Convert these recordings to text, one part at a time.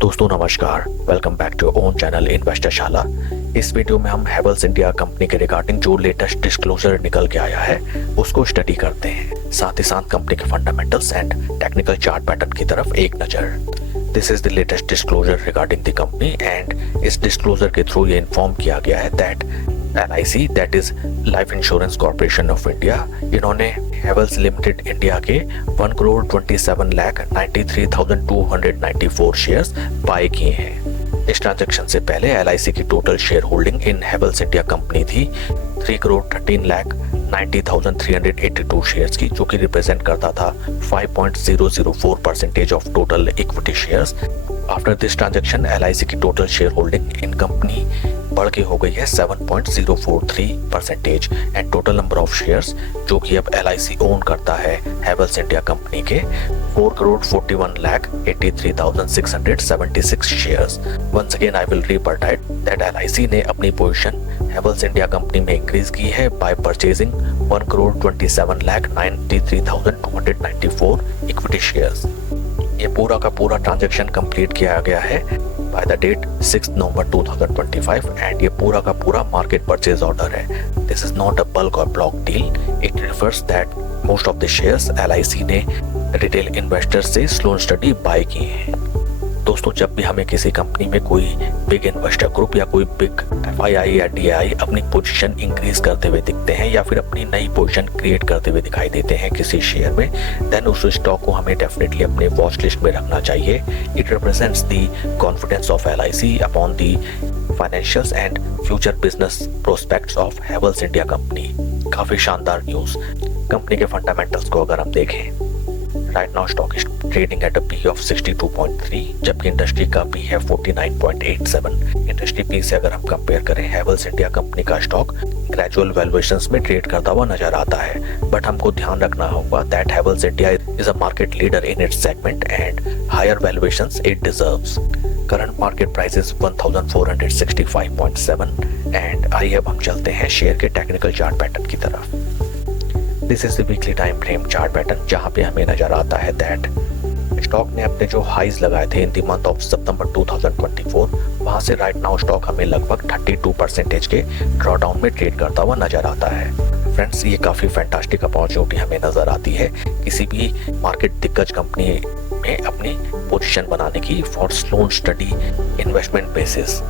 दोस्तों नमस्कार, welcome to back own channel Investorshala. इस वीडियो में हम हैवेल्स इंडिया कंपनी के रिगार्डिंग जो लेटेस्ट डिस्क्लोजर निकल के आया है उसको स्टडी करते हैं, साथ ही साथ कंपनी के fundamentals and technical chart pattern की तरफ एक नज़र। This is the latest disclosure regarding the company and इस डिस्क्लोजर के थ्रू ये इन्फॉर्म किया गया है that LIC that is life insurance corporation of India, इन्होंने हैवेल्स लिमिटेड इंडिया के 1,27,93,294 शेयर्स बाय किए हैं। इस ट्रांजैक्शन से पहले LIC की total share holding in Havells India company थी 3,13,90,382 शेयर्स की, जो कि रिप्रेजेंट करता था 5.004% of total equity shares. After this transaction LIC की total share holding in company बढ़ के हो गई है 7.043% and total number of shares जो कि अब LIC ओन करता है हैवेल्स इंडिया कंपनी के 4,41,83,676 shares. Once again I will repeat that LIC ने अपनी पोजीशन हैवेल्स इंडिया कंपनी में इंक्रीज की है बाय परचेजिंग 1,27,93,294 इक्विटी शेयर्स। ये पूरा का पूरा ट्रांजैक्शन कंप्लीट किया गया है by the date 6 November 2025 and ये पूरा का पूरा मार्केट परचेज ऑर्डर है। This is not a bulk और block deal, it refers that most of the shares LIC ने रिटेल इन्वेस्टर्स से स्लो एंड स्टडी बाय किए हैं। दोस्तों, जब भी हमें किसी कंपनी में कोई बिग इन्वेस्टर ग्रुप या कोई बिग FII या DII अपनी पोजीशन इंक्रीज करते हुए दिखते हैं या फिर अपनी नई पोजीशन क्रिएट करते हुए दिखाई देते हैं किसी शेयर में, देन उस स्टॉक को हमें डेफिनेटली अपने वॉच लिस्ट में रखना चाहिए। It represents the confidence of LIC upon the financials and future business prospects of Havells India company. काफी शानदार न्यूज। कंपनी के फंडामेंटल्स को अगर हम देखें, right now stock is trading at a P of 62.3, जबकि इंडस्ट्री का P है 49.87। इंडस्ट्री P से अगर हम कंपेयर करें, हैवेल्स इंडिया कंपनी का स्टॉक ग्रेजुअल वैल्यूएशंस में ट्रेड करता हुआ नजर आता है, बट हमको ध्यान रखना होगा that Havells India is a market leader in its segment and higher valuations it deserves. Current market price is 1465.7 and आइए अब हम चलते हैं शेयर के टेक्निकल चार्ट पैटर्न की तरफ। This is the weekly time frame chart pattern, जहां पे हमें नजर आता है दैट स्टॉक ने अपने जो हाईज लगाए थे इन द मंथ ऑफ सितंबर 2024, वहां से राइट नाउ स्टॉक हमें लगभग 32% के ड्रॉडाउन में ट्रेड करता हुआ नजर आता है। फ्रेंड्स, ये काफी फैंटास्टिक अपॉर्चुनिटी हमें नजर आती है किसी भी मार्केट दिग्गज कंपनी में अपनी पोजीशन बनाने की for slow study investment basis.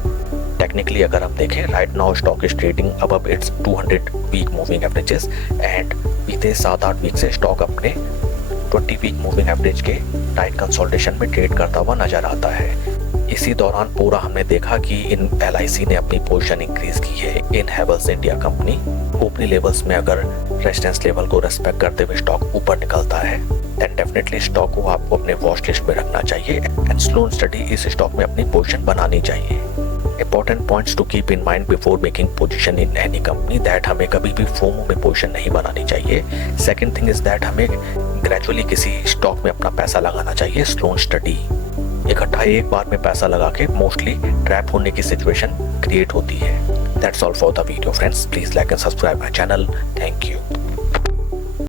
Technically अगर हम देखें, right now stock is trading above its 200 week moving averages and बीते 7-8 वीक से स्टॉक अपने 20 वीक मूविंग एवरेज के टाइट कंसोलिडेशन में ट्रेड करता हुआ नजर आता है। इसी दौरान पूरा हमने देखा कि इन LIC ने अपनी पोजीशन इंक्रीज की है इन हैवेल्स इंडिया कंपनी। ऊपरी लेवल्स में अगर रेजिस्टेंस लेवल को रेस्पेक्ट करते हुए स्टॉक ऊपर निकलता है, देन डेफिनेटली स्टॉक को आपको अपने वॉच लिस्ट में रखना चाहिए एंड स्लो स्टडी इस स्टॉक में अपनी पोजीशन बनानी चाहिए। Important points to keep in mind before making position in any company that हमें कभी भी फोमो में पोजीशन नहीं बनानी चाहिए। सेकंड थिंग इज दैट हमें ग्रेजुअली किसी स्टॉक में अपना पैसा लगाना चाहिए, स्लो स्टडी। इकट्ठा एक बार में पैसा लगा के मोस्टली ट्रैप होने की सिचुएशन क्रिएट होती है। That's all for the video friends, please like and subscribe my channel. Thank you.